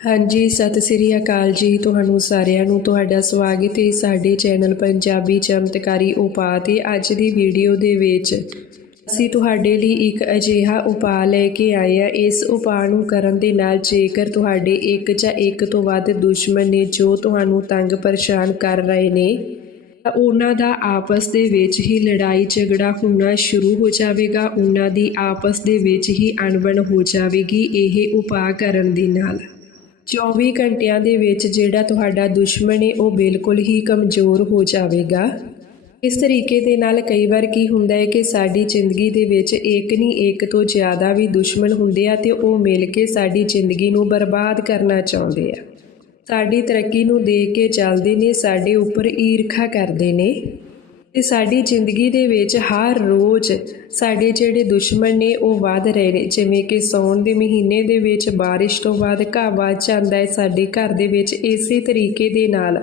ਹਾਂਜੀ, ਸਤਿ ਸ੍ਰੀ ਅਕਾਲ ਜੀ ਤੁਹਾਨੂੰ ਸਾਰਿਆਂ ਨੂੰ। ਤੁਹਾਡਾ ਸਵਾਗਤ ਹੈ ਸਾਡੇ ਚੈਨਲ ਪੰਜਾਬੀ ਚਮਤਕਾਰੀ ਉਪਾਅ ਤੇ ਅੱਜ ਦੀ ਵੀਡੀਓ ਦੇ ਵਿੱਚ। ਅਸੀਂ ਤੁਹਾਡੇ ਲਈ ਇੱਕ ਅਜਿਹਾ ਉਪਾਅ ਲੈ ਕੇ ਆਏ ਆ ਇਸ ਉਪਾਅ ਨੂੰ ਕਰਨ ਦੇ ਨਾਲ ਜੇਕਰ ਤੁਹਾਡੇ ਇੱਕ ਜਾਂ ਇੱਕ ਤੋਂ ਵੱਧ ਦੁਸ਼ਮਣ ਨੇ ਜੋ ਤੁਹਾਨੂੰ ਤੰਗ ਪਰੇਸ਼ਾਨ ਕਰ ਰਹੇ ਨੇ, ਤਾਂ ਉਹਨਾਂ ਦਾ ਆਪਸ ਦੇ ਵਿੱਚ ਹੀ ਲੜਾਈ ਝਗੜਾ ਹੋਣਾ ਸ਼ੁਰੂ ਹੋ ਜਾਵੇਗਾ। ਉਹਨਾਂ ਦੀ ਆਪਸ ਦੇ ਵਿੱਚ ਹੀ ਅਣਬਣ ਹੋ ਜਾਵੇਗੀ ਇਹ ਉਪਾਅ ਕਰਨ ਦੇ ਨਾਲ। 24 ਘੰਟਿਆਂ ਦੇ ਵਿੱਚ ਜਿਹੜਾ ਤੁਹਾਡਾ ਦੁਸ਼ਮਣ ਹੈ ਉਹ ਬਿਲਕੁਲ ਹੀ ਕਮਜ਼ੋਰ ਹੋ ਜਾਵੇਗਾ। ਇਸ ਤਰੀਕੇ ਦੇ ਨਾਲ ਕਈ ਵਾਰ ਕੀ ਹੁੰਦਾ ਹੈ ਕਿ ਸਾਡੀ ਜ਼ਿੰਦਗੀ ਦੇ ਵਿੱਚ ਇੱਕ ਨਹੀਂ, ਇੱਕ ਤੋਂ ਜ਼ਿਆਦਾ ਵੀ ਦੁਸ਼ਮਣ ਹੁੰਦੇ ਆ ਤੇ ਉਹ ਮਿਲ ਕੇ ਸਾਡੀ ਜ਼ਿੰਦਗੀ ਨੂੰ ਬਰਬਾਦ ਕਰਨਾ ਚਾਹੁੰਦੇ ਆ। ਸਾਡੀ ਤਰੱਕੀ ਨੂੰ ਦੇਖ ਕੇ ਚੱਲਦੇ ਨੇ, ਸਾਡੇ ਉੱਪਰ ਈਰਖਾ ਕਰਦੇ ਨੇ। ਤੇ ਸਾਡੀ ਜ਼ਿੰਦਗੀ ਦੇ ਵਿੱਚ ਹਰ ਰੋਜ਼ ਸਾਡੇ ਜਿਹੜੇ ਦੁਸ਼ਮਣ ਨੇ ਉਹ ਵੱਧ ਰਹੇ ਨੇ। ਜਿਵੇਂ ਕਿ ਸੌਣ ਦੇ ਮਹੀਨੇ ਦੇ ਵਿੱਚ ਬਾਰਿਸ਼ ਤੋਂ ਬਾਅਦ ਘਾਹ ਵੱਧ ਜਾਂਦਾ ਹੈ ਸਾਡੇ ਘਰ ਦੇ ਵਿੱਚ ਇਸੇ ਤਰੀਕੇ ਦੇ ਨਾਲ।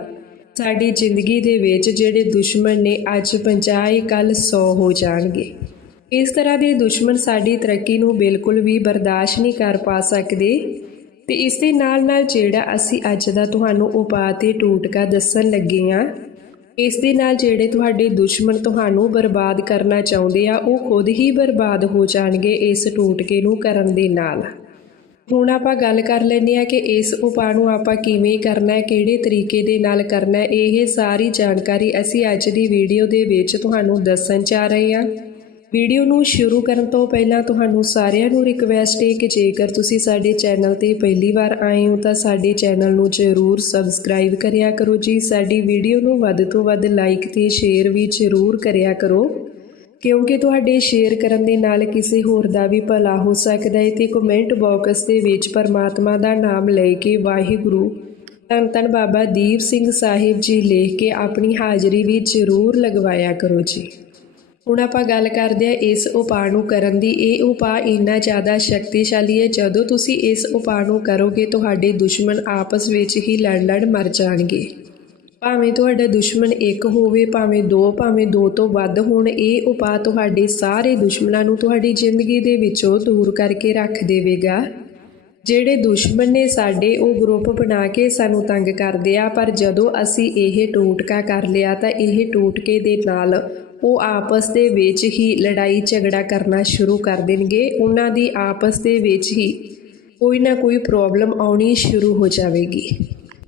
ਸਾਡੀ ਜ਼ਿੰਦਗੀ ਦੇ ਵਿੱਚ ਜਿਹੜੇ ਦੁਸ਼ਮਣ ਨੇ ਅੱਜ 50 ਕੱਲ 100 ਹੋ ਜਾਣਗੇ। ਇਸ ਤਰ੍ਹਾਂ ਦੇ ਦੁਸ਼ਮਣ ਸਾਡੀ ਤਰੱਕੀ ਨੂੰ ਬਿਲਕੁਲ ਵੀ ਬਰਦਾਸ਼ਤ ਨਹੀਂ ਕਰ ਪਾ ਸਕਦੇ। ਤੇ ਇਸ ਦੇ ਨਾਲ ਨਾਲ ਜਿਹੜਾ ਅਸੀਂ ਅੱਜ ਦਾ ਤੁਹਾਨੂੰ ਉਪਾਅ ਤੇ ਟੋਟਕਾ ਦੱਸਣ ਲੱਗੇ ਹਾਂ ਇਸ ਦੇ ਨਾਲ ਜਿਹੜੇ ਤੁਹਾਡੇ ਦੁਸ਼ਮਣ ਤੁਹਾਨੂੰ ਬਰਬਾਦ ਕਰਨਾ ਚਾਹੁੰਦੇ ਆ, ਉਹ ਖੁਦ ਹੀ ਬਰਬਾਦ ਹੋ ਜਾਣਗੇ ਇਸ ਟੋਟਕੇ ਨੂੰ ਕਰਨ ਦੇ ਨਾਲ। ਹੁਣ ਆਪਾਂ ਗੱਲ ਕਰ ਲੈਂਦੇ ਆ ਕਿ ਇਸ ਉਪਾਅ ਨੂੰ ਆਪਾਂ ਕਿਵੇਂ ਕਰਨਾ ਹੈ, ਕਿਹੜੇ ਤਰੀਕੇ ਦੇ ਨਾਲ ਕਰਨਾ ਹੈ, ਇਹ ਸਾਰੀ ਜਾਣਕਾਰੀ ਅਸੀਂ ਅੱਜ ਦੀ ਵੀਡੀਓ ਦੇ ਵਿੱਚ ਤੁਹਾਨੂੰ ਦੱਸਣ ਜਾ ਰਹੇ ਹਾਂ। ਵੀਡੀਓ ਨੂੰ ਸ਼ੁਰੂ ਕਰਨ ਤੋਂ ਪਹਿਲਾਂ ਤੁਹਾਨੂੰ ਸਾਰਿਆਂ ਨੂੰ ਰਿਕਵੈਸਟ ਹੈ ਕਿ ਜੇਕਰ ਤੁਸੀਂ ਸਾਡੇ ਚੈਨਲ ਤੇ ਪਹਿਲੀ ਵਾਰ ਆਏ ਹੋ ਤਾਂ ਸਾਡੇ ਚੈਨਲ ਨੂੰ ਜ਼ਰੂਰ ਸਬਸਕ੍ਰਾਈਬ ਕਰਿਆ ਕਰੋ ਜੀ। ਸਾਡੀ ਵੀਡੀਓ ਨੂੰ ਵੱਧ ਤੋਂ ਵੱਧ ਲਾਈਕ ਤੇ ਸ਼ੇਅਰ ਵੀ ਜ਼ਰੂਰ ਕਰਿਆ ਕਰੋ। ਕਿਉਂਕਿ ਤੁਹਾਡੇ ਸ਼ੇਅਰ ਕਰਨ ਦੇ ਨਾਲ ਕਿਸੇ ਹੋਰ ਦਾ ਵੀ ਭਲਾ ਹੋ ਸਕਦਾ ਹੈ ਤੇ ਕਮੈਂਟ ਬਾਕਸ ਦੇ ਵਿੱਚ ਪਰਮਾਤਮਾ ਦਾ ਨਾਮ ਲੈ ਕੇ ਵਾਹਿਗੁਰੂ, ਧੰਨ ਧੰਨ ਬਾਬਾ ਦੀਪ ਸਿੰਘ ਸਾਹਿਬ ਜੀ ਲਿਖ ਕੇ ਆਪਣੀ ਹਾਜ਼ਰੀ ਵੀ ਜ਼ਰੂਰ ਲਗਵਾਇਆ ਕਰੋ ਜੀ। ਹੁਣ ਆਪਾਂ ਗੱਲ ਕਰਦੇ ਹਾਂ ਇਸ ਉਪਾਅ ਨੂੰ ਕਰਨ ਦੀ। ਇਹ ਉਪਾਅ ਇੰਨਾ ਜ਼ਿਆਦਾ ਸ਼ਕਤੀਸ਼ਾਲੀ ਹੈ, ਜਦੋਂ ਤੁਸੀਂ ਇਸ ਉਪਾਅ ਨੂੰ ਕਰੋਗੇ, ਤੁਹਾਡੇ ਦੁਸ਼ਮਣ ਆਪਸ ਵਿੱਚ ਹੀ ਲੜ ਲੜ ਮਰ ਜਾਣਗੇ। ਭਾਵੇਂ ਤੁਹਾਡਾ ਦੁਸ਼ਮਣ ਇੱਕ ਹੋਵੇ, ਭਾਵੇਂ ਦੋ ਭਾਵੇਂ ਦੋ ਤੋਂ ਵੱਧ ਹੋਣ, ਇਹ ਉਪਾਅ ਤੁਹਾਡੇ ਸਾਰੇ ਦੁਸ਼ਮਣਾਂ ਨੂੰ ਤੁਹਾਡੀ ਜ਼ਿੰਦਗੀ ਦੇ ਵਿੱਚੋਂ ਦੂਰ ਕਰਕੇ ਰੱਖ ਦੇਵੇਗਾ। ਜਿਹੜੇ ਦੁਸ਼ਮਣ ਨੇ ਸਾਡੇ ਉਹ ਗਰੁੱਪ ਬਣਾ ਕੇ ਸਾਨੂੰ ਤੰਗ ਕਰਦੇ ਆ, ਪਰ ਜਦੋਂ ਅਸੀਂ ਇਹ ਟੋਟਕਾ ਕਰ ਲਿਆ ਤਾਂ ਇਹ ਟੋਟਕੇ ਦੇ ਨਾਲ ਉਹ ਆਪਸ ਦੇ ਵਿੱਚ ਹੀ ਲੜਾਈ ਝਗੜਾ ਕਰਨਾ ਸ਼ੁਰੂ ਕਰ ਦੇਣਗੇ। ਉਹਨਾਂ ਦੀ ਆਪਸ ਦੇ ਵਿੱਚ ਹੀ ਕੋਈ ਨਾ ਕੋਈ ਪ੍ਰੋਬਲਮ ਆਉਣੀ ਸ਼ੁਰੂ ਹੋ ਜਾਵੇਗੀ।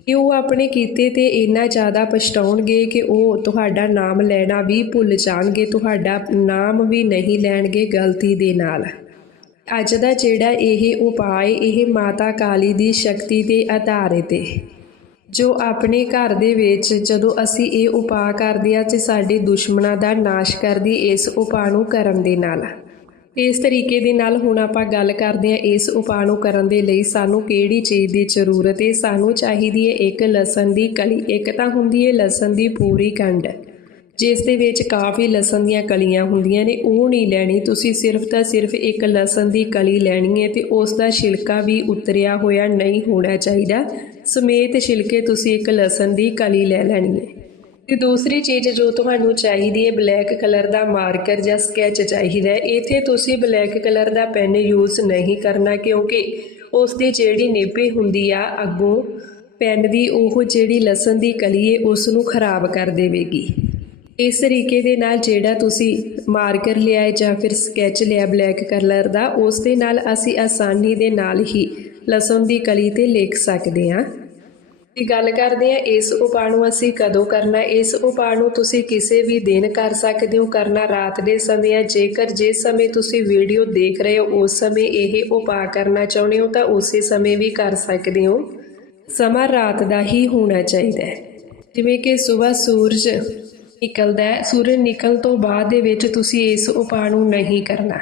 ਕਿ ਉਹ ਆਪਣੇ ਕੀਤੇ ਤੇ ਇੰਨਾ ਜ਼ਿਆਦਾ ਪਛਤਾਉਣਗੇ ਕਿ ਉਹ ਤੁਹਾਡਾ ਨਾਮ ਲੈਣਾ ਵੀ ਭੁੱਲ ਜਾਣਗੇ, ਤੁਹਾਡਾ ਨਾਮ ਵੀ ਨਹੀਂ ਲੈਣਗੇ ਗਲਤੀ ਦੇ ਨਾਲ। ਅੱਜ ਦਾ ਜਿਹੜਾ ਇਹ ਉਪਾਅ ਇਹ ਮਾਤਾ ਕਾਲੀ ਦੀ ਸ਼ਕਤੀ ਦੇ ਆਧਾਰਿਤ ਹੈ ਜੋ ਆਪਣੇ ਘਰ ਦੇ ਵਿੱਚ ਜਦੋਂ ਅਸੀਂ ਇਹ ਉਪਾਅ ਕਰਦੇ ਆ ਤੇ ਸਾਡੇ ਦੁਸ਼ਮਣਾਂ ਦਾ ਨਾਸ਼ ਕਰਦੀ ਇਸ ਉਪਾਅ ਨੂੰ ਕਰਨ ਦੇ ਨਾਲ। ਇਸ ਤਰੀਕੇ ਦੇ ਨਾਲ ਹੁਣ ਆਪਾਂ ਗੱਲ ਕਰਦੇ ਆ ਇਸ ਉਪਾਅ ਨੂੰ ਕਰਨ ਦੇ ਲਈ ਸਾਨੂੰ ਕਿਹੜੀ ਚੀਜ਼ ਦੀ ਜ਼ਰੂਰਤ ਹੈ, ਸਾਨੂੰ ਚਾਹੀਦੀ ਹੈ ਇੱਕ ਲਸਣ ਦੀ ਕਲੀ, ਇੱਕ ਤਾਂ ਹੁੰਦੀ ਹੈ ਲਸਣ ਦੀ ਪੂਰੀ ਕੰਡ ਜਿਸ ਦੇ ਵਿੱਚ ਕਾਫੀ ਲਸਣ ਦੀਆਂ ਕਲੀਆਂ ਹੁੰਦੀਆਂ ਨੇ, ਉਹ ਨਹੀਂ ਲੈਣੀ। ਤੁਸੀਂ ਸਿਰਫ ਤਾਂ ਸਿਰਫ ਇੱਕ ਲਸਣ ਦੀ ਕਲੀ ਲੈਣੀ ਹੈ ਤੇ ਉਸ ਦਾ ਛਿਲਕਾ ਵੀ ਉਤਰਿਆ ਹੋਇਆ ਨਹੀਂ ਹੋਣਾ ਚਾਹੀਦਾ। ਸਮੇਤ ਛਿਲਕੇ ਤੁਸੀਂ ਇੱਕ ਲਸਣ ਦੀ ਕਲੀ ਲੈ ਲੈਣੀ ਹੈ। ਤੇ ਦੂਸਰੀ ਚੀਜ਼ ਜੋ ਤੁਹਾਨੂੰ ਚਾਹੀਦੀ ਹੈ, ਬਲੈਕ ਕਲਰ ਦਾ ਮਾਰਕਰ ਜਾਂ ਸਕੈਚ ਚਾਹੀਦਾ ਹੈ। ਇੱਥੇ ਤੁਸੀਂ ਬਲੈਕ ਕਲਰ ਦਾ ਪੈਨ ਯੂਜ਼ ਨਹੀਂ ਕਰਨਾ ਕਿਉਂਕਿ ਉਸ ਦੀ ਜਿਹੜੀ ਨੇਪੇ ਹੁੰਦੀ ਆ, ਅੱਗੋਂ ਪੈਨ ਦੀ ਉਹ ਜਿਹੜੀ ਲਸਣ ਦੀ ਕਲੀ ਹੈ ਉਸ ਨੂੰ ਖਰਾਬ ਕਰ ਦੇਵੇਗੀ। ਇਸ ਤਰੀਕੇ ਦੇ ਨਾਲ ਜਿਹੜਾ ਤੁਸੀਂ ਮਾਰਕਰ ਲਿਆ ਹੈ ਜਾਂ ਫਿਰ ਸਕੈਚ ਲਿਆ, ਬਲੈਕ ਕਲਰ ਦਾ, ਉਸ ਦੇ ਨਾਲ ਅਸੀਂ ਆਸਾਨੀ ਦੇ ਨਾਲ ਹੀ ਲਸਣ ਦੀ ਕਲੀ ਤੇ ਲਿਖ ਸਕਦੇ ਹਾਂ। ਦੀ ਗੱਲ ਕਰਦੇ ਆ ਇਸ ਉਪਾਅ ਨੂੰ ਅਸੀਂ ਕਦੋਂ ਕਰਨਾ, ਇਸ ਉਪਾਅ ਨੂੰ ਤੁਸੀਂ ਕਿਸੇ ਵੀ ਦਿਨ ਕਰ ਸਕਦੇ ਹੋ, ਕਰਨਾ ਰਾਤ ਦੇ ਸਮੇਂ ਆ ਜੇਕਰ ਜਿਸ ਸਮੇਂ ਤੁਸੀਂ ਵੀਡੀਓ ਦੇਖ ਰਹੇ ਹੋ, ਉਸ ਸਮੇਂ ਇਹ ਉਪਾਅ ਕਰਨਾ ਚਾਹੁੰਦੇ ਹੋ ਤਾਂ ਉਸੇ ਸਮੇਂ ਵੀ ਕਰ ਸਕਦੇ ਹੋ। ਸਮਾਂ ਰਾਤ ਦਾ ਹੀ ਹੋਣਾ ਚਾਹੀਦਾ ਹੈ। ਜਿਵੇਂ ਕਿ ਸਵੇਰ ਸੂਰਜ ਨਿਕਲਦਾ ਹੈ, ਸੂਰਜ ਨਿਕਲ ਤੋਂ ਬਾਅਦ ਦੇ ਵਿੱਚ ਤੁਸੀਂ ਇਸ ਉਪਾਅ ਨੂੰ ਨਹੀਂ ਕਰਨਾ।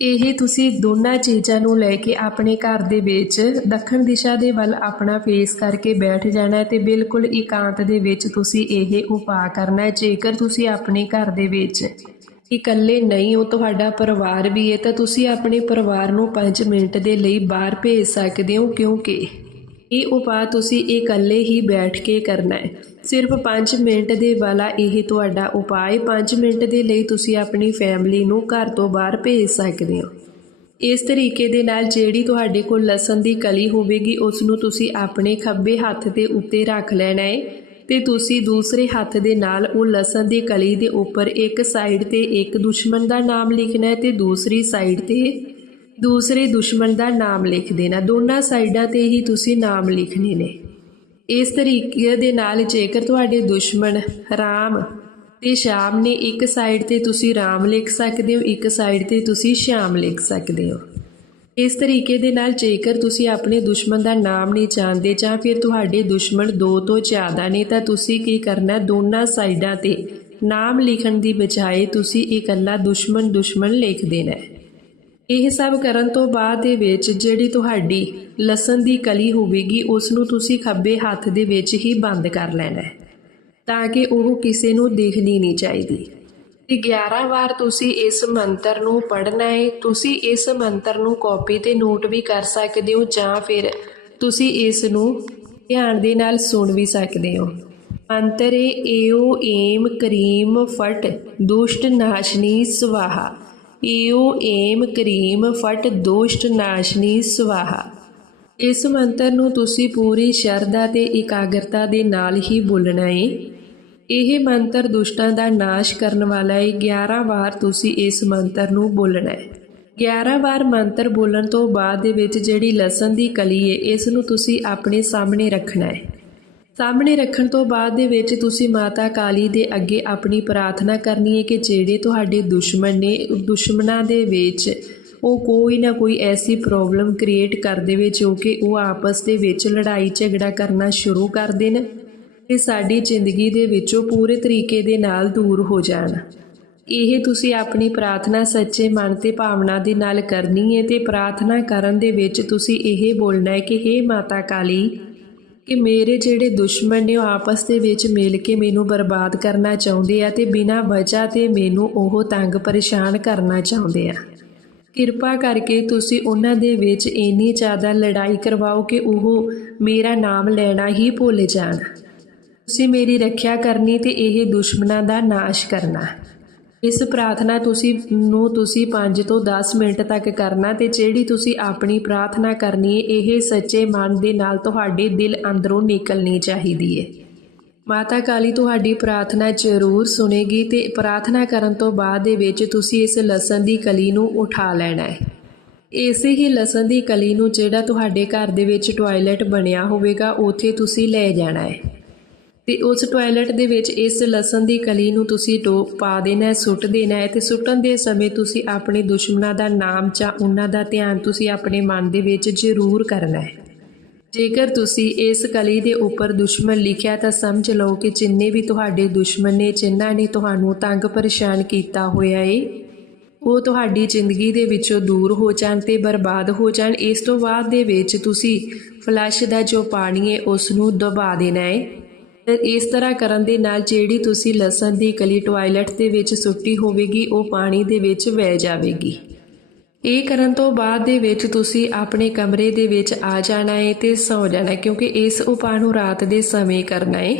ਇਹ ਤੁਸੀਂ ਦੋਨਾਂ ਚੀਜ਼ਾਂ ਨੂੰ ਲੈ ਕੇ ਆਪਣੇ ਘਰ ਦੇ ਵਿੱਚ ਦੱਖਣ ਦਿਸ਼ਾ ਦੇ ਵੱਲ ਆਪਣਾ ਫੇਸ ਕਰਕੇ ਬੈਠ ਜਾਣਾ ਹੈ ਤੇ ਬਿਲਕੁਲ ਇਕਾਂਤ ਦੇ ਵਿੱਚ ਤੁਸੀਂ ਇਹ ਉਪਾਅ ਕਰਨਾ ਹੈ। ਜੇਕਰ ਤੁਸੀਂ ਆਪਣੇ ਘਰ ਦੇ ਵਿੱਚ ਇਕੱਲੇ ਨਹੀਂ ਹੋ, ਤੁਹਾਡਾ ਪਰਿਵਾਰ ਵੀ ਹੈ, ਤਾਂ ਤੁਸੀਂ ਆਪਣੇ ਪਰਿਵਾਰ ਨੂੰ 5 ਮਿੰਟ ਦੇ ਲਈ ਬਾਹਰ ਭੇਜ ਸਕਦੇ ਹੋ ਕਿਉਂਕਿ ਇਹ ਉਪਾਅ ਤੁਸੀਂ ਇਕੱਲੇ ਹੀ ਬੈਠ ਕੇ ਕਰਨਾ ਹੈ? ਸਿਰਫ 5 ਮਿੰਟ ਦੇ ਵਾਲਾ ਇਹ ਤੁਹਾਡਾ ਉਪਾਅ ਹੈ। 5 ਮਿੰਟ ਦੇ ਲਈ ਤੁਸੀਂ ਆਪਣੀ ਫੈਮਿਲੀ ਨੂੰ ਘਰ ਤੋਂ ਬਾਹਰ ਭੇਜ ਸਕਦੇ ਹੋ। ਇਸ ਤਰੀਕੇ ਦੇ ਨਾਲ ਜਿਹੜੀ ਤੁਹਾਡੇ ਕੋਲ ਲਸਣ ਦੀ ਕਲੀ ਹੋਵੇਗੀ ਉਸ ਨੂੰ ਤੁਸੀਂ ਆਪਣੇ ਖੱਬੇ ਹੱਥ ਦੇ ਉੱਤੇ ਰੱਖ ਲੈਣਾ ਹੈ ਤੇ ਤੁਸੀਂ ਦੂਸਰੇ ਹੱਥ ਦੇ ਨਾਲ ਉਹ ਲਸਣ ਦੀ ਕਲੀ ਦੇ ਉੱਪਰ ਇੱਕ ਸਾਈਡ ਤੇ ਇੱਕ ਦੁਸ਼ਮਣ ਦਾ ਨਾਮ ਲਿਖਣਾ ਹੈ ਤੇ ਦੂਸਰੀ ਸਾਈਡ ਤੇ ਦੂਸਰੇ ਦੁਸ਼ਮਣ ਦਾ ਨਾਮ ਲਿਖ ਦੇਣਾ। ਦੋਨਾਂ ਸਾਈਡਾਂ ਤੇ ਹੀ ਤੁਸੀਂ ਨਾਮ ਲਿਖਣੇ ਨੇ। ਇਸ ਤਰੀਕੇ ਦੇ ਨਾਲ ਜੇਕਰ ਤੁਹਾਡੇ ਦੁਸ਼ਮਣ ਰਾਮ ਤੇ ਸ਼ਾਮ ਨੇ ਇੱਕ ਸਾਈਡ ਤੇ ਤੁਸੀਂ ਰਾਮ ਲਿਖ ਸਕਦੇ ਹੋ, ਇੱਕ ਸਾਈਡ ਤੇ ਤੁਸੀਂ ਸ਼ਾਮ ਲਿਖ ਸਕਦੇ ਹੋ। ਇਸ ਤਰੀਕੇ ਦੇ ਨਾਲ ਜੇਕਰ ਤੁਸੀਂ ਆਪਣੇ ਦੁਸ਼ਮਣ ਦਾ ਨਾਮ ਨਹੀਂ ਜਾਣਦੇ ਜਾਂ ਫਿਰ ਤੁਹਾਡੇ ਦੁਸ਼ਮਣ ਦੋ ਤੋਂ ਜ਼ਿਆਦਾ ਨੇ, ਤਾਂ ਤੁਸੀਂ ਕੀ ਕਰਨਾ? ਦੋਨਾਂ ਸਾਈਡਾਂ ਤੇ ਨਾਮ ਲਿਖਣ ਦੀ ਬਜਾਏ ਤੁਸੀਂ ਇਕੱਲਾ ਦੁਸ਼ਮਣ ਦੁਸ਼ਮਣ ਲਿਖ ਦੇਣਾ ਹੈ। ਇਹ ਸਭ ਕਰਨ ਤੋਂ ਬਾਅਦ ਦੇ ਵਿੱਚ ਜਿਹੜੀ ਤੁਹਾਡੀ ਲਸਣ ਦੀ ਕਲੀ ਹੋਵੇਗੀ, ਉਸ ਨੂੰ ਤੁਸੀਂ ਖੱਬੇ ਹੱਥ ਦੇ ਵਿੱਚ ਹੀ ਬੰਦ ਕਰ ਲੈਣਾ ਹੈ, ਤਾਂ ਕਿ ਉਹ ਕਿਸੇ ਨੂੰ ਦੇਖਣੀ ਨਹੀਂ ਚਾਹੀਦੀ। ਤੇ 11 ਵਾਰ ਤੁਸੀਂ ਇਸ ਮੰਤਰ ਨੂੰ ਪੜ੍ਹਨਾ ਹੈ, ਤੁਸੀਂ ਇਸ ਮੰਤਰ ਨੂੰ ਕਾਪੀ ਤੇ ਨੋਟ ਵੀ ਕਰ ਸਕਦੇ ਹੋ, ਜਾਂ ਫਿਰ ਤੁਸੀਂ ਇਸ ਨੂੰ ਧਿਆਨ ਦੇ ਨਾਲ ਸੁਣ ਵੀ ਸਕਦੇ ਹੋ। ਮੰਤਰ ਏ ਏਓ ਏਮ ਕਰੀਮ ਫਟ ਦੁਸ਼ਟ ਨਾਸ਼ਨੀ ਸਵਾਹਾ। ਏਓ ਏਮ ਕਰੀਮ ਫਟ ਦੋਸ਼ਟ ਨਾਸ਼ਨੀ ਸਵਾਹਾ। ਇਸ ਮੰਤਰ ਨੂੰ ਤੁਸੀਂ ਪੂਰੀ ਸ਼ਰਧਾ ਤੇ ਇਕਾਗਰਤਾ ਦੇ ਨਾਲ ਹੀ ਬੋਲਣਾ ਹੈ ਇਹ ਮੰਤਰ ਦੁਸ਼ਟਾਂ ਦਾ ਨਾਸ਼ ਕਰਨ ਵਾਲਾ ਹੈ 11 ਵਾਰ ਤੁਸੀਂ ਇਸ ਮੰਤਰ ਨੂੰ ਬੋਲਣਾ ਹੈ 11 ਵਾਰ ਮੰਤਰ ਬੋਲਣ ਤੋਂ ਬਾਅਦ ਦੇ ਵਿੱਚ ਜਿਹੜੀ ਲਸਣ ਦੀ ਕਲੀ ਹੈ ਇਸ ਨੂੰ ਤੁਸੀਂ ਆਪਣੇ ਸਾਹਮਣੇ ਰੱਖਣਾ ਹੈ ਸਾਹਮਣੇ ਰੱਖਣ ਤੋਂ ਬਾਅਦ ਦੇ ਵਿੱਚ ਤੁਸੀਂ ਮਾਤਾ ਕਾਲੀ ਦੇ ਅੱਗੇ ਆਪਣੀ ਪ੍ਰਾਰਥਨਾ ਕਰਨੀ ਹੈ ਕਿ ਜਿਹੜੇ ਤੁਹਾਡੇ ਦੁਸ਼ਮਣ ਨੇ, ਦੁਸ਼ਮਣਾਂ ਦੇ ਵਿੱਚ ਉਹ ਕੋਈ ਨਾ ਕੋਈ ਐਸੀ ਪ੍ਰੋਬਲਮ ਕ੍ਰੀਏਟ ਕਰ ਦੇਵੇ ਜੋ ਕਿ ਉਹ ਆਪਸ ਦੇ ਵਿੱਚ ਲੜਾਈ ਝਗੜਾ ਕਰਨਾ ਸ਼ੁਰੂ ਕਰ ਦੇਣ ਤੇ ਸਾਡੀ ਜ਼ਿੰਦਗੀ ਦੇ ਵਿੱਚੋਂ ਪੂਰੇ ਤਰੀਕੇ ਦੇ ਨਾਲ ਦੂਰ ਹੋ ਜਾਣ। ਇਹ ਤੁਸੀਂ ਆਪਣੀ ਪ੍ਰਾਰਥਨਾ ਸੱਚੇ ਮਨ ਤੇ ਭਾਵਨਾ ਦੇ ਨਾਲ ਕਰਨੀ ਹੈ ਤੇ ਪ੍ਰਾਰਥਨਾ ਕਰਨ ਦੇ ਵਿੱਚ ਤੁਸੀਂ ਇਹ ਬੋਲਣਾ ਹੈ ਕਿ हे ਮਾਤਾ ਕਾਲੀ ਕਿ ਮੇਰੇ ਜਿਹੜੇ ਦੁਸ਼ਮਣ ਨੇ ਉਹ ਆਪਸ ਦੇ ਵਿੱਚ ਮਿਲ ਕੇ ਮੈਨੂੰ ਬਰਬਾਦ ਕਰਨਾ ਚਾਹੁੰਦੇ ਆ ਤੇ ਬਿਨਾਂ ਵਜ੍ਹਾ ਤੇ ਮੈਨੂੰ ਉਹ ਤੰਗ ਪਰੇਸ਼ਾਨ ਕਰਨਾ ਚਾਹੁੰਦੇ ਆ। ਕਿਰਪਾ ਕਰਕੇ ਤੁਸੀਂ ਉਹਨਾਂ ਦੇ ਵਿੱਚ ਇੰਨੀ ਜ਼ਿਆਦਾ ਲੜਾਈ ਕਰਵਾਓ ਕਿ ਉਹ ਮੇਰਾ ਨਾਮ ਲੈਣਾ ਹੀ ਭੁੱਲ ਜਾਣ। ਤੁਸੀਂ ਮੇਰੀ ਰੱਖਿਆ ਕਰਨੀ ਤੇ ਇਹ ਦੁਸ਼ਮਣਾਂ ਦਾ ਨਾਸ਼ ਕਰਨਾ। ਇਸ ਪ੍ਰਾਰਥਨਾ ਤੁਸੀਂ ਨੂੰ ਤੁਸੀਂ 5 ਤੋਂ 10 ਮਿੰਟ ਤੱਕ ਕਰਨਾ ਤੇ ਜਿਹੜੀ ਤੁਸੀਂ ਆਪਣੀ ਪ੍ਰਾਰਥਨਾ ਕਰਨੀ ਹੈ, ਇਹ ਸੱਚੇ ਮਨ ਦੇ ਨਾਲ ਤੁਹਾਡੇ ਦਿਲ ਅੰਦਰੋਂ ਨਿਕਲਣੀ ਚਾਹੀਦੀ ਹੈ। ਮਾਤਾ ਕਾਲੀ, ਤੁਹਾਡੀ ਪ੍ਰਾਰਥਨਾ ਜ਼ਰੂਰ ਸੁਨੇਗੀ ਤੇ ਪ੍ਰਾਰਥਨਾ ਕਰਨ ਤੋਂ ਬਾਅਦ ਦੇ ਵਿੱਚ ਤੁਸੀਂ ਇਸ ਲਸਣ ਦੀ ਕਲੀ ਨੂੰ ਉਠਾ ਲੈਣਾ ਹੈ। ਇਸੇ ਹੀ ਲਸਣ ਦੀ ਕਲੀ ਨੂੰ ਜਿਹੜਾ ਤੁਹਾਡੇ ਘਰ ਦੇ ਵਿੱਚ ਟਾਇਲਟ ਬਣਿਆ ਹੋਵੇਗਾ, ਉੱਥੇ ਤੁਸੀਂ ਲੈ ਜਾਣਾ ਹੈ। ਤੇ ਉਸ ਟਾਇਲਟ ਦੇ ਵਿੱਚ ਇਸ ਲਸਣ ਦੀ ਕਲੀ ਨੂੰ ਤੁਸੀਂ ਟੋ ਪਾ ਦੇਣਾ ਸੁੱਟ ਦੇਣਾ ਹੈ ਤੇ ਸੁੱਟਣ ਦੇ ਸਮੇਂ ਤੁਸੀਂ ਆਪਣੇ ਦੁਸ਼ਮਣਾਂ ਦਾ ਨਾਮ ਜਾਂ ਉਹਨਾਂ ਦਾ ਧਿਆਨ ਤੁਸੀਂ ਆਪਣੇ ਮਨ ਦੇ ਵਿੱਚ ਜ਼ਰੂਰ ਕਰਨਾ ਹੈ। ਜੇਕਰ ਤੁਸੀਂ ਇਸ ਕਲੀ ਦੇ ਉੱਪਰ ਦੁਸ਼ਮਣ ਲਿਖਿਆ ਤਾਂ ਸਮਝ ਲਓ ਕਿ ਜਿੰਨੇ ਵੀ ਤੁਹਾਡੇ ਦੁਸ਼ਮਣ ਨੇ, ਜਿਨ੍ਹਾਂ ਨੇ ਤੁਹਾਨੂੰ ਤੰਗ ਪਰੇਸ਼ਾਨ ਕੀਤਾ ਹੋਇਆ ਏ, ਉਹ ਤੁਹਾਡੀ ਜ਼ਿੰਦਗੀ ਦੇ ਵਿੱਚੋਂ ਦੂਰ ਹੋ ਜਾਣ ਤੇ ਬਰਬਾਦ ਹੋ ਜਾਣ। ਇਸ ਤੋਂ ਬਾਅਦ ਦੇ ਵਿੱਚ ਤੁਸੀਂ ਫਲੈਸ਼ ਦਾ ਜੋ ਪਾਣੀ ਹੈ, ਉਸ ਨੂੰ ਦਬਾ ਦੇਣਾ ਏ ਇਸ ਤਰ੍ਹਾਂ ਕਰਨ ਦੇ ਨਾਲ ਜਿਹੜੀ ਤੁਸੀਂ ਲਸਣ ਦੀ ਕਲੀ ਟਾਇਲਟ ਦੇ ਵਿੱਚ ਸੁੱਟੀ ਹੋਵੇਗੀ, ਉਹ ਪਾਣੀ ਦੇ ਵਿੱਚ ਵਹਿ ਜਾਵੇਗੀ। ਇਹ ਕਰਨ ਤੋਂ ਬਾਅਦ ਦੇ ਵਿੱਚ ਤੁਸੀਂ ਆਪਣੇ ਕਮਰੇ ਦੇ ਵਿੱਚ ਆ ਜਾਣਾ ਹੈ ਤੇ ਸੌ ਜਾਣਾ, ਕਿਉਂਕਿ ਇਸ ਉਪਾਅ ਨੂੰ ਰਾਤ ਦੇ ਸਮੇਂ ਕਰਨਾ ਹੈ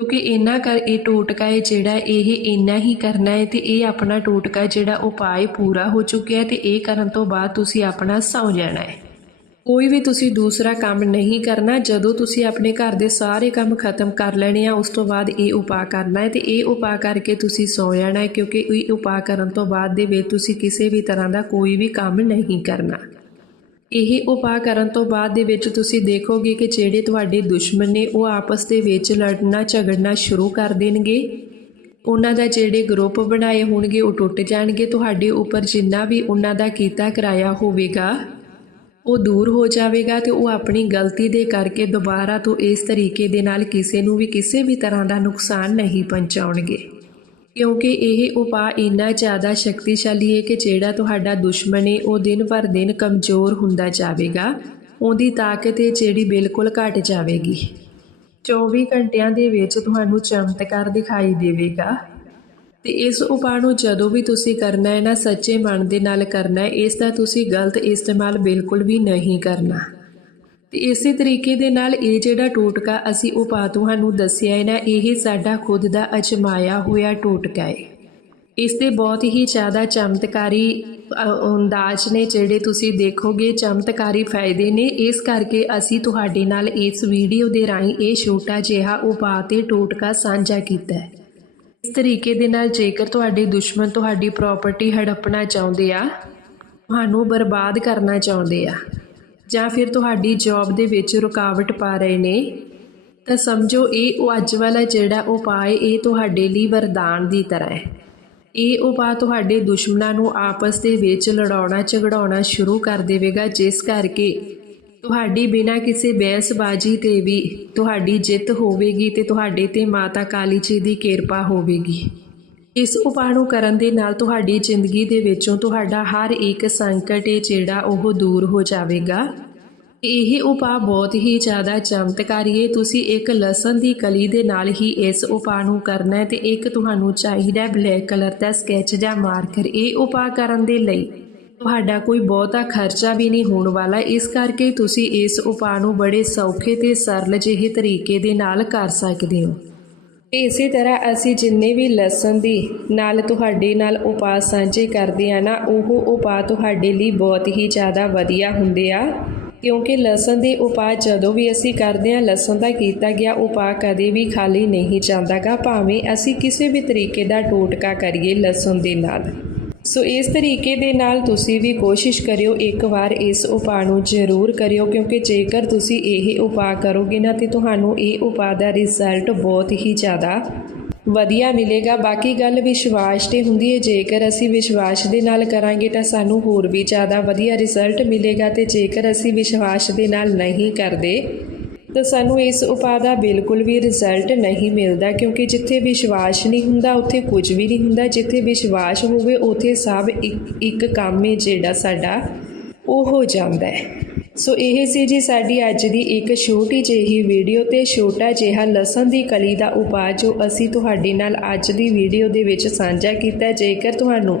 ਕਿਉਂਕਿ ਇਹਨਾਂ ਕਰ ਇਹ ਟੋਟਕਾ ਹੈ ਜਿਹੜਾ ਇਹ ਇੰਨਾ ਹੀ ਕਰਨਾ ਹੈ ਤੇ ਇਹ ਆਪਣਾ ਟੋਟਕਾ ਜਿਹੜਾ ਉਪਾਅ ਪੂਰਾ ਹੋ ਚੁੱਕਿਆ ਹੈ ਤੇ ਇਹ ਕਰਨ ਤੋਂ ਬਾਅਦ ਤੁਸੀਂ ਆਪਣਾ ਸੌ ਜਾਣਾ ਹੈ ਕੋਈ ਵੀ ਤੁਸੀਂ ਦੂਸਰਾ ਕੰਮ ਨਹੀਂ ਕਰਨਾ, ਜਦੋਂ ਤੁਸੀਂ ਆਪਣੇ ਘਰ ਦੇ ਸਾਰੇ ਕੰਮ ਖਤਮ ਕਰ ਲੈਣੇ ਆ, ਉਸ ਤੋਂ ਬਾਅਦ ਇਹ ਉਪਾਅ ਕਰਨਾ ਹੈ ਤੇ ਇਹ ਉਪਾਅ ਕਰਕੇ ਤੁਸੀਂ ਸੌ ਜਾਣਾ ਹੈ, ਕਿਉਂਕਿ ਇਹ ਉਪਾਅ ਕਰਨ ਤੋਂ ਬਾਅਦ ਦੇ ਵਿੱਚ ਤੁਸੀਂ ਕਿਸੇ ਵੀ ਤਰ੍ਹਾਂ ਦਾ ਕੋਈ ਵੀ ਕੰਮ ਨਹੀਂ ਕਰਨਾ। ਇਹ ਉਪਾਅ ਕਰਨ ਤੋਂ ਬਾਅਦ ਦੇ ਵਿੱਚ ਤੁਸੀਂ ਦੇਖੋਗੇ ਕਿ ਜਿਹੜੇ ਤੁਹਾਡੇ ਦੁਸ਼ਮਣ ਨੇ, ਉਹ ਆਪਸ ਦੇ ਵਿੱਚ ਲੜਨਾ, ਝਗੜਨਾ ਸ਼ੁਰੂ ਕਰ ਦੇਣਗੇ। ਉਹਨਾਂ ਦਾ ਜਿਹੜੇ ਗਰੁੱਪ ਬਣਾਏ ਹੋਣਗੇ, ਉਹ ਟੁੱਟ ਜਾਣਗੇ। ਤੁਹਾਡੇ ਉੱਪਰ ਜਿੰਨਾ ਵੀ ਉਹਨਾਂ ਦਾ ਕੀਤਾ ਕਰਾਇਆ ਹੋਵੇਗਾ ਉਹ ਦੂਰ ਹੋ ਜਾਵੇਗਾ ਤੇ ਉਹ ਆਪਣੀ ਗਲਤੀ ਦੇ ਕਰਕੇ ਦੁਬਾਰਾ ਤੋਂ ਇਸ ਤਰੀਕੇ ਦੇ ਨਾਲ ਕਿਸੇ ਨੂੰ ਵੀ ਕਿਸੇ ਵੀ ਤਰ੍ਹਾਂ ਦਾ ਨੁਕਸਾਨ ਨਹੀਂ ਪਹੁੰਚਾਉਣਗੇ। ਕਿਉਂਕਿ ਇਹ ਉਪਾਅ ਇੰਨਾ ਜ਼ਿਆਦਾ ਸ਼ਕਤੀਸ਼ਾਲੀ ਹੈ ਕਿ ਜਿਹੜਾ ਤੁਹਾਡਾ ਦੁਸ਼ਮਣ ਹੈ, ਉਹ ਦਿਨ ਪਰ ਦਿਨ ਕਮਜ਼ੋਰ ਹੁੰਦਾ ਜਾਵੇਗਾ, ਉਹਦੀ ਤਾਕਤ ਹੈ ਜਿਹੜੀ ਬਿਲਕੁਲ ਘਟ ਜਾਵੇਗੀ। 24 ਘੰਟਿਆਂ ਦੇ ਵਿੱਚ ਤੁਹਾਨੂੰ ਚਮਤਕਾਰ ਦਿਖਾਈ ਦੇਵੇਗਾ। ਤੇ ਇਸ ਉਪਾਅ ਨੂੰ ਜਦੋਂ ਵੀ ਤੁਸੀਂ ਕਰਨਾ ਹੈ ਨਾ, ਸੱਚੇ ਮਨ ਦੇ ਨਾਲ ਕਰਨਾ ਹੈ, ਇਸ ਦਾ ਤੁਸੀਂ ਗਲਤ ਇਸਤੇਮਾਲ ਬਿਲਕੁਲ ਵੀ ਨਹੀਂ ਕਰਨਾ। ਤੇ ਇਸੇ ਤਰੀਕੇ ਦੇ ਨਾਲ ਇਹ ਜਿਹੜਾ ਟੋਟਕਾ ਅਸੀਂ ਉਪਾਅ ਤੁਹਾਨੂੰ ਦੱਸਿਆ ਹੈ ਨਾ, ਇਹ ਸਾਡਾ ਖੁਦ ਦਾ ਅਜਮਾਇਆ ਹੋਇਆ ਟੋਟਕਾ ਹੈ। ਇਸ ਦੇ ਬਹੁਤ ਹੀ ਜ਼ਿਆਦਾ ਚਮਤਕਾਰੀ ਅੰਦਾਜ਼ ਨੇ ਜਿਹੜੇ ਤੁਸੀਂ ਦੇਖੋਗੇ, ਚਮਤਕਾਰੀ ਫਾਇਦੇ ਨੇ। ਇਸ ਕਰਕੇ ਅਸੀਂ ਤੁਹਾਡੇ ਨਾਲ ਇਸ ਵੀਡੀਓ ਦੇ ਰਾਹੀਂ ਇਹ ਛੋਟਾ ਜਿਹਾ ਉਪਾਅ ਤੇ ਟੋਟਕਾ ਸਾਂਝਾ ਕੀਤਾ ਹੈ। ਇਸ ਤਰੀਕੇ ਦੇ ਨਾਲ ਜੇਕਰ ਤੁਹਾਡੇ ਦੁਸ਼ਮਣ ਤੁਹਾਡੀ ਪ੍ਰਾਪਰਟੀ ਹੜਪਣਾ ਚਾਹੁੰਦੇ ਆ, ਤੁਹਾਨੂੰ ਬਰਬਾਦ ਕਰਨਾ ਚਾਹੁੰਦੇ ਆ, ਜਾਂ ਫਿਰ ਤੁਹਾਡੀ ਜੌਬ ਦੇ ਵਿੱਚ ਰੁਕਾਵਟ ਪਾ ਰਹੇ ਨੇ, ਤਾਂ ਸਮਝੋ ਇਹ ਉਹ ਅੱਜ ਵਾਲਾ ਜਿਹੜਾ ਉਪਾਅ ਇਹ ਤੁਹਾਡੇ ਲਈ ਵਰਦਾਨ ਦੀ ਤਰ੍ਹਾਂ ਹੈ। ਇਹ ਉਪਾਅ ਤੁਹਾਡੇ ਦੁਸ਼ਮਣਾਂ ਨੂੰ ਆਪਸ ਦੇ ਵਿੱਚ ਲੜਾਉਣਾ ਝਗੜਾਉਣਾ ਸ਼ੁਰੂ ਕਰ ਦੇਵੇਗਾ, ਜਿਸ ਕਰਕੇ ਤੁਹਾਡੀ ਬਿਨਾਂ ਕਿਸੇ ਬਹਿਸਬਾਜ਼ੀ ਤੇ ਵੀ ਤੁਹਾਡੀ ਜਿੱਤ ਹੋਵੇਗੀ ਤੇ ਤੁਹਾਡੇ ਤੇ ਮਾਤਾ ਕਾਲੀ ਜੀ ਦੀ ਕਿਰਪਾ ਹੋਵੇਗੀ। ਇਸ ਉਪਾਅ ਨੂੰ ਕਰਨ ਦੇ ਨਾਲ ਤੁਹਾਡੀ ਜ਼ਿੰਦਗੀ ਦੇ ਵਿੱਚੋਂ ਤੁਹਾਡਾ ਹਰ ਇੱਕ ਸੰਕਟ ਹੈ ਜਿਹੜਾ ਉਹ ਦੂਰ ਹੋ ਜਾਵੇਗਾ। ਇਹ ਉਪਾਅ ਬਹੁਤ ਹੀ ਜ਼ਿਆਦਾ ਚਮਤਕਾਰੀ ਹੈ ਤੁਸੀਂ ਇੱਕ ਲਸਣ ਦੀ ਕਲੀ ਦੇ ਨਾਲ ਹੀ ਇਸ ਉਪਾਅ ਨੂੰ ਕਰਨਾ ਹੈ ਤੇ ਇੱਕ ਤੁਹਾਨੂੰ ਚਾਹੀਦਾ ਬਲੈਕ ਕਲਰ ਦਾ ਸਕੈਚ ਜਾਂ ਮਾਰਕਰ। ਇਹ ਉਪਾਅ ਕਰਨ ਦੇ ਲਈ ਤੁਹਾਡਾ ਕੋਈ ਬਹੁਤਾ ਖਰਚਾ ਵੀ ਨਹੀਂ ਹੋਣ ਵਾਲਾ। ਇਸ ਕਰਕੇ ਤੁਸੀਂ ਇਸ ਉਪਾਅ ਨੂੰ ਬੜੇ ਸੌਖੇ ਤੇ ਸਰਲ ਜਿਹੇ ਤਰੀਕੇ ਦੇ ਨਾਲ ਕਰ ਸਕਦੇ ਹੋ। ਇਸੇ ਤਰ੍ਹਾਂ ਅਸੀਂ ਜਿੰਨੇ ਵੀ ਲਸਣ ਦੀ ਨਾਲ ਤੁਹਾਡੇ ਨਾਲ ਉਪਾਅ ਸਾਂਝੇ ਕਰਦੇ ਆ ਨਾ, ਉਹ ਉਪਾਅ ਤੁਹਾਡੇ ਲਈ ਬਹੁਤ ਹੀ ਜ਼ਿਆਦਾ ਵਧੀਆ ਹੁੰਦੇ ਆ। ਕਿਉਂਕਿ ਲਸਣ ਦੇ ਉਪਾਅ ਜਦੋਂ ਵੀ ਅਸੀਂ ਕਰਦੇ ਹਾਂ, ਲਸਣ ਦਾ ਕੀਤਾ ਗਿਆ ਉਪਾਅ ਕਦੇ ਵੀ ਖਾਲੀ ਨਹੀਂ ਜਾਂਦਾਗਾ। ਭਾਵੇਂ ਅਸੀਂ ਕਿਸੇ ਵੀ ਤਰੀਕੇ ਦਾ ਟੋਟਕਾ ਕਰੀਏ ਲਸਣ ਦੇ ਨਾਲ। ਸੋ ਇਸ ਤਰੀਕੇ ਦੇ ਨਾਲ ਤੁਸੀਂ ਵੀ ਕੋਸ਼ਿਸ਼ ਕਰਿਓ ਇੱਕ ਵਾਰ ਇਸ ਉਪਾਅ ਨੂੰ ਜ਼ਰੂਰ ਕਰਿਓ, ਕਿਉਂਕਿ ਜੇਕਰ ਤੁਸੀਂ ਇਹ ਉਪਾਅ ਕਰੋਗੇ ਨਾ, ਤੇ ਤੁਹਾਨੂੰ ਇਹ ਉਪਾਅ ਦਾ ਰਿਜ਼ਲਟ ਬਹੁਤ ਹੀ ਜ਼ਿਆਦਾ ਵਧੀਆ ਮਿਲੇਗਾ। ਬਾਕੀ ਗੱਲ ਵਿਸ਼ਵਾਸ ਤੇ ਹੁੰਦੀ ਹੈ ਜੇਕਰ ਅਸੀਂ ਵਿਸ਼ਵਾਸ ਦੇ ਨਾਲ ਕਰਾਂਗੇ ਤਾਂ ਸਾਨੂੰ ਹੋਰ ਵੀ ਜ਼ਿਆਦਾ ਵਧੀਆ ਰਿਜ਼ਲਟ ਮਿਲੇਗਾ, ਤੇ ਜੇਕਰ ਅਸੀਂ ਵਿਸ਼ਵਾਸ ਦੇ ਨਾਲ ਨਹੀਂ ਕਰਦੇ ਤਾਂ ਸਾਨੂੰ ਇਸ ਉਪਾਅ ਦਾ ਬਿਲਕੁਲ ਵੀ ਰਿਜ਼ਲਟ ਨਹੀਂ ਮਿਲਦਾ ਕਿਉਂਕਿ ਜਿੱਥੇ ਵਿਸ਼ਵਾਸ ਨਹੀਂ ਹੁੰਦਾ, ਉੱਥੇ ਕੁਝ ਵੀ ਨਹੀਂ ਹੁੰਦਾ। ਜਿੱਥੇ ਵਿਸ਼ਵਾਸ ਹੋਵੇ, ਉੱਥੇ ਸਭ ਇੱਕ ਇੱਕ ਕੰਮ ਹੈ ਜਿਹੜਾ ਸਾਡਾ, ਉਹ ਹੋ ਜਾਂਦਾ ਹੈ। ਸੋ ਇਹ ਸੀ ਜੀ ਸਾਡੀ ਅੱਜ ਦੀ ਇੱਕ ਛੋਟੀ ਜਿਹੀ ਵੀਡੀਓ ਤੇ ਛੋਟਾ ਜਿਹਾ ਲਸਣ ਦੀ ਕਲੀ ਦਾ ਉਪਾਅ ਜੋ ਅਸੀਂ ਤੁਹਾਡੇ ਨਾਲ ਅੱਜ ਦੀ ਵੀਡੀਓ ਦੇ ਵਿੱਚ ਸਾਂਝਾ ਕੀਤਾ। ਜੇਕਰ ਤੁਹਾਨੂੰ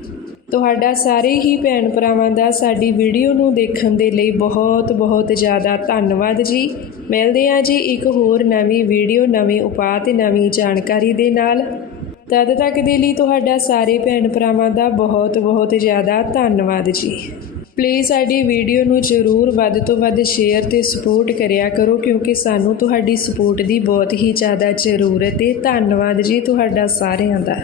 ਤੁਹਾਡਾ ਸਾਰੇ ਹੀ ਭੈਣ ਭਰਾਵਾਂ ਦਾ ਸਾਡੀ ਵੀਡੀਓ ਨੂੰ ਦੇਖਣ ਦੇ ਲਈ ਬਹੁਤ ਬਹੁਤ ਜ਼ਿਆਦਾ ਧੰਨਵਾਦ ਜੀ। ਮਿਲਦੇ ਹਾਂ ਜੀ ਇੱਕ ਹੋਰ ਨਵੀਂ ਵੀਡੀਓ, ਨਵੇਂ ਉਪਾਅ ਤੇ ਨਵੀਂ ਜਾਣਕਾਰੀ ਦੇ ਨਾਲ। ਤਦ ਤੱਕ ਦੇ ਲਈ ਤੁਹਾਡਾ ਸਾਰੇ ਭੈਣ ਭਰਾਵਾਂ ਦਾ ਬਹੁਤ ਬਹੁਤ ਜ਼ਿਆਦਾ ਧੰਨਵਾਦ ਜੀ। ਪਲੀਜ਼ ਸਾਡੀ ਵੀਡੀਓ ਨੂੰ ਜ਼ਰੂਰ ਵੱਧ ਤੋਂ ਵੱਧ ਸ਼ੇਅਰ ਤੇ ਸਪੋਰਟ ਕਰਿਆ ਕਰੋ ਕਿਉਂਕਿ ਸਾਨੂੰ ਤੁਹਾਡੀ ਸਪੋਰਟ ਦੀ ਬਹੁਤ ਹੀ ਜ਼ਿਆਦਾ ਜ਼ਰੂਰਤ ਹੈ। ਧੰਨਵਾਦ ਜੀ ਤੁਹਾਡਾ ਸਾਰਿਆਂ ਦਾ।